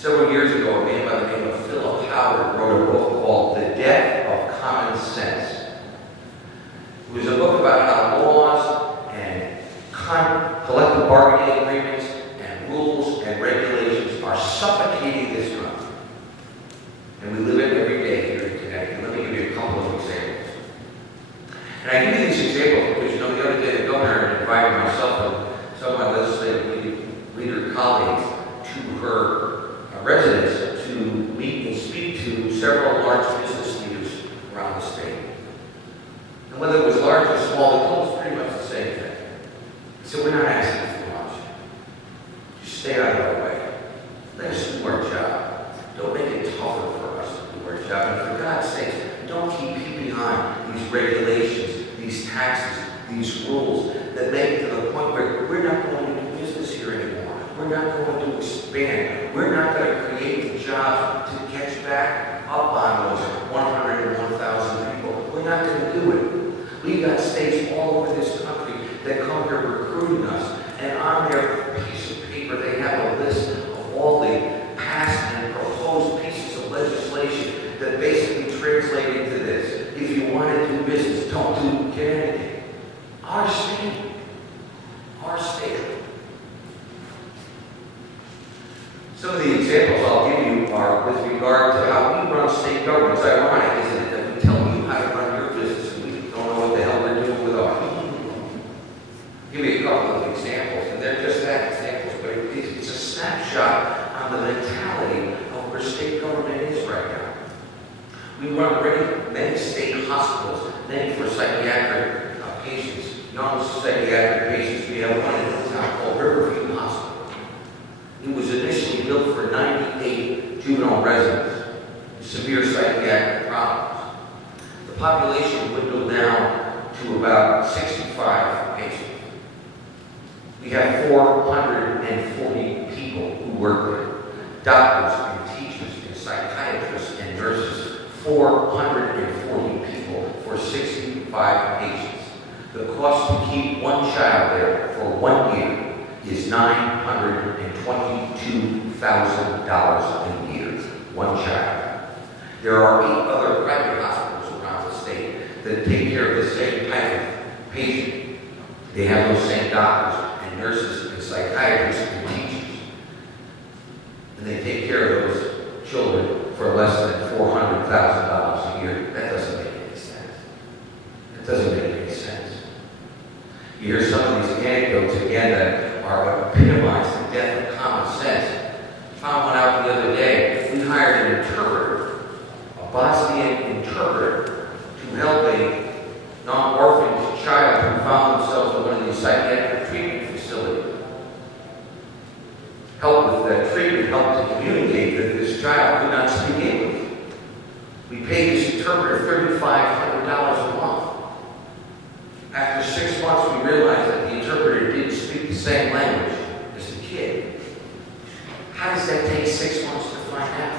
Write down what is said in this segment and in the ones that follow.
Several years ago, a man by the name of Philip Howard wrote a book called The Death of Common Sense. It was a book about how laws and collective bargaining agreements and rules and regulations are suffocating this country. And we live it every day here in Connecticut. Let me give you a couple of examples. And I give you these examples because, you know, the other day the governor invited myself and some of my legislative leader colleagues to her residence to meet and speak to several large business leaders around the state. And whether it was large or small, the goal was pretty much the same thing. So we're not asking for much. Just stay out of our way. Let us do our job. Don't make it tougher for us to do our job. And for God's sake, don't keep behind these regulations, these taxes, these rules that make it to the point where we're not going to do business here anymore. We're not going to expand. We're not going to create the jobs to catch back up on those 101,000 people. We're not going to do it. We've got states all over this country that come here recruiting us, and on their piece of paper they have a list of all the past and proposed pieces of legislation that basically translate into this. If you want to do business, don't do Connecticut. Our state. Our state. Some of the examples I'll give you are with regard to how we run state government. It's ironic, isn't it, that we tell you how to run your business and we don't know what the hell we're doing with ours. I'll give you a couple of examples, and they're just that, examples, but it's a snapshot on the mentality of where state government is right now. We run many state hospitals, many for psychiatric patients, young psychiatric patients. We have one in a town called Riverview Hospital. It was initially built for 98 juvenile residents with severe psychiatric problems. The population dwindled down to about 65 patients. We have 440 people who work there, doctors and teachers and psychiatrists and nurses, 440 people for 65 patients. The cost to keep one child there for 1 year is $922,000 a year, one child. There are 8 other private hospitals around the state that take care of the same type of patient. They have those same doctors and nurses and psychiatrists and teachers. And they take care of those children for less than $400,000 a year. That doesn't make any sense. That doesn't make any sense. You hear some of these anecdotes again that are epitomized the death of common sense. Found one out the other day. We hired an interpreter, a Bosnian interpreter, to help a non-orphaned child who found themselves in one of these psychiatric treatment facilities. Help with that treatment, help to communicate that this child could not speak English. We paid this interpreter $3,500 a month. After 6 months, we realized that the interpreter didn't speak the same language as the kid. How does that take 6 months to find out?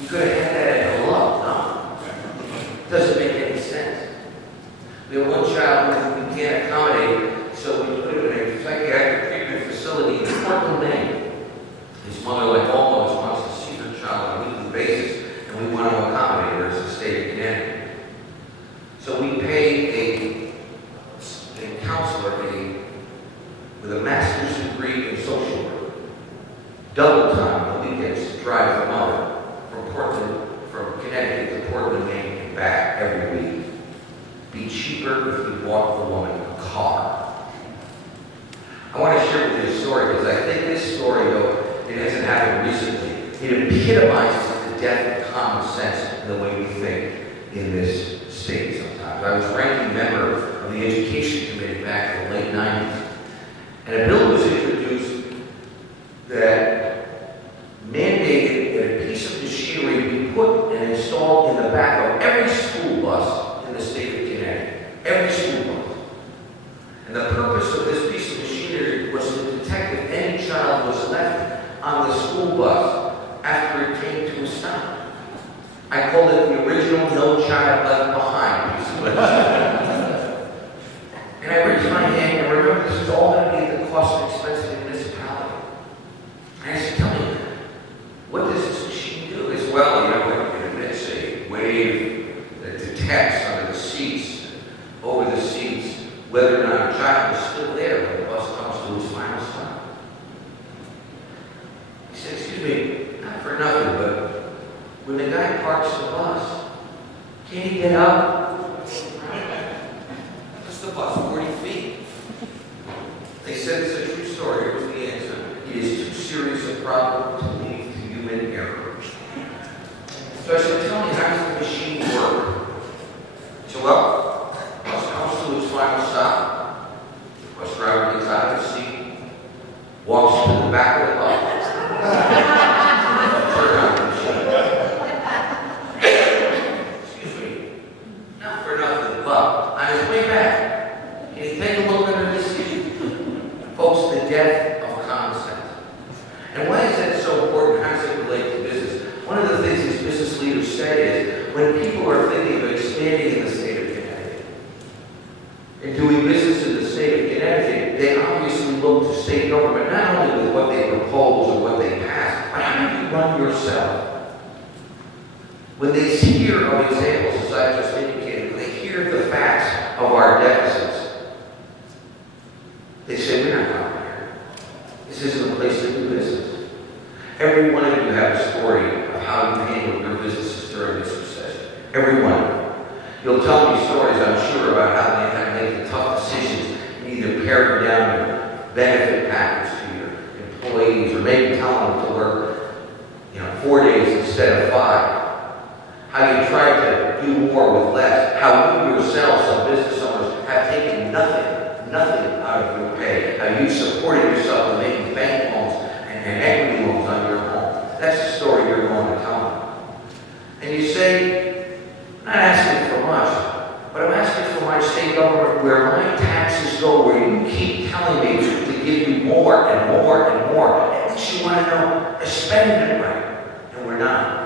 You could have had that at hello, no? It doesn't make any sense. We have one child who we can't accommodate, so we put him in a psychiatric treatment facility in Portland, Maine. His mother, like all of us, wants to see her child on a weekly basis, and we want to accommodate her as a state of Connecticut. So we pay a counselor with a master's degree in social work, double time on the weekends to drive the mother from Connecticut to Portland, Maine, and back every week. Be cheaper if we bought the woman a car. I want to share with you a story because I think this story, though it hasn't happened recently, it epitomizes the death of common sense and the way we think in this state sometimes. I was ranking member of the Education Committee back in the late 90s, and a bill was introduced that mandated that a piece of machinery be put and installed in the back of every school bus in the state of Connecticut. Every school bus. And the purpose of this piece of machinery was to detect if any child was left on the school bus after it came to a stop. I called it the original No Child Left Behind piece of legislation. And I raised my hand, and remember, this is all going to be at the cost and expense of the municipality. And I said, tell me, text under the seats, over the seats, whether or not a child is still there when the bus comes to its final stop. He said, excuse me, not for nothing, but when the guy parks the bus, can he get up? What's the bus, 40 feet? They said it's a true story. Here was the answer. It is too serious a problem to leave to human error. So I said, tell me, how does the machine work? He said, well, the bus comes to its final stop. The bus driver gets out of his seat, walks to the back of the bus. Turn on the machine. Excuse me, not for nothing, but on his way back, can you take a look under the seat? Folks, the death of common sense. And why is that so important? How does it relate to business? One of the things these business leaders say is, when people are thinking of expanding in the state of Connecticut and doing business in the state of Connecticut, they obviously look to state government not only with what they propose or what they pass, but how do you run yourself? When they hear of examples, as I just indicated, when they hear the facts of our deficits, they say, we're not going here. This isn't a place to do business. Every one of you have a story of how you handled your businesses during this recession. Every one of you. You'll tell me stories, I'm sure, about how they had to make the tough decisions and either pare down your benefit package to your employees or maybe tell them to work 4 days instead of 5. How you tried to do more with less. How you yourselves, some business owners, have taken nothing out of your pay. How you supported yourself in making bank loans and equity loans on your home. That's the story you're going to tell them. And you say, I'm not asking for much, but I'm asking for my state government where my taxes go, where you keep telling me to give you more and more and more. At least you want to know they're spending it right, and we're not.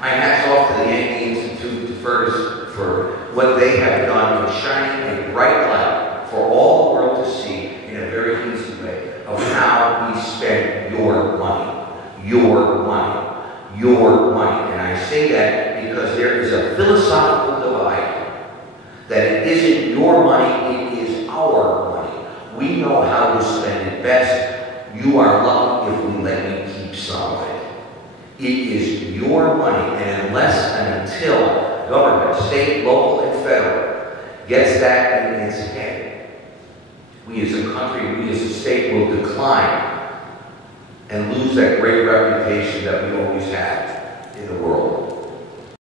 My hat's off to the Yankee Institute for what they have done in shining a bright light for all the world to see in a very easy way of how we spend your money. Your money. Your money. And I say that because there is a philosophical divide that it isn't your money, it is our money. We know how to spend it best. You are lucky if we let you keep some of it. It is your money, and unless and until government, state, local, and federal, gets that in its head, we as a country, we as a state will decline and lose that great reputation that we always had in the world.